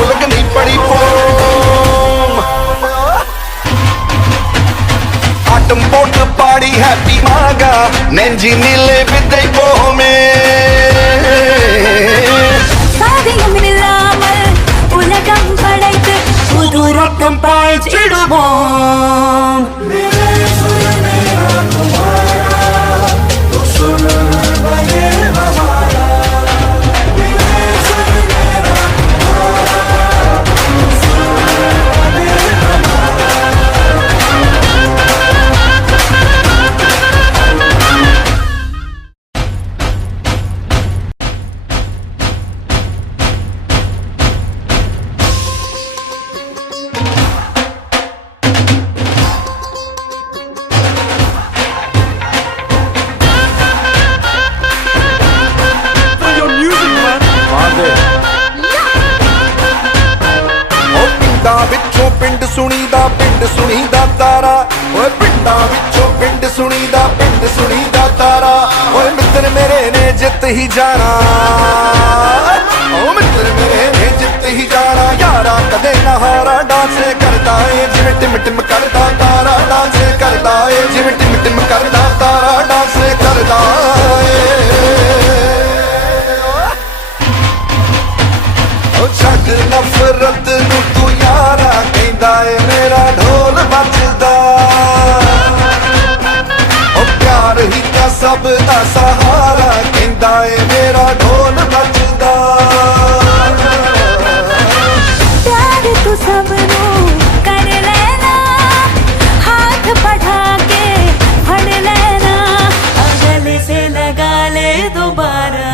ढोलक नहीं पड़ी पोम आटम पोट पाड़ी हैप्पी मागा नेंजी नीले विदई पोमे சாதியும் இல்லாமல் உலகம் படைத்து புது ரத்தம் பாய்ச்சிடுவோம் पिंड सुनीदा तारा ओए पिंडा विचों पिंड सुनीदा तारा ओए मित्र मेरे ने जित ही जाना ओ मित्र मेरे ने जित ही जाना यारा कदे ना हारा डांस करदा है जिवें टिम टिम करदा तारा डांस करदा है जिवें टिम टिम करदा तारा डांस करदा है ओ छक नफरत नू तू यारा कहंदा है मेरा ढोल बजदा ओ प्यार ही ता सब दा सहारा कहंदा है मेरा ढोल बजदा प्यार तू सबनू कर लेना हाथ बढ़ा के फड़ लेना अगल से लगा ले दोबारा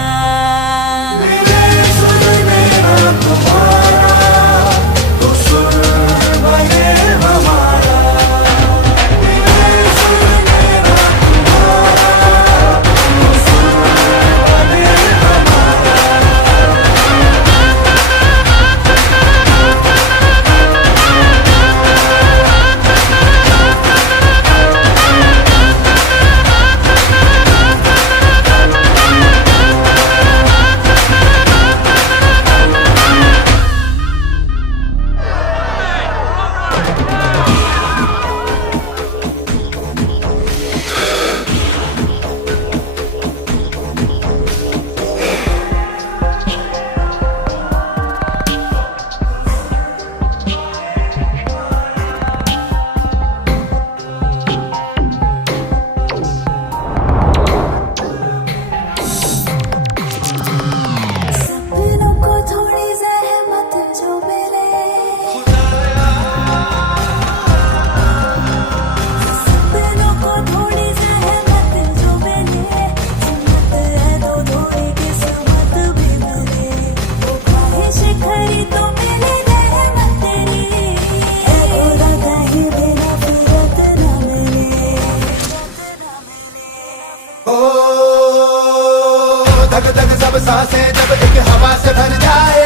धक धक सब सांसें जब एक हवा से भर जाए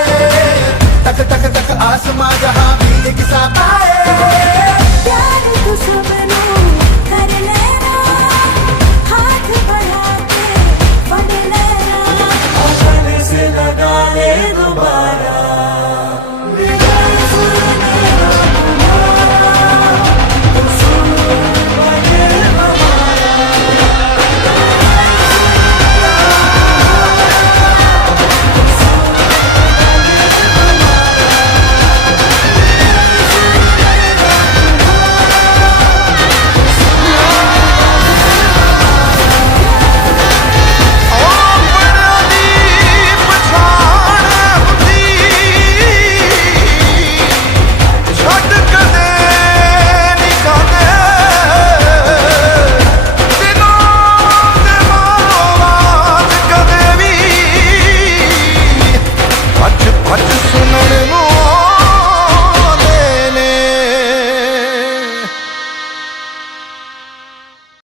तक तक तक आसमां जहां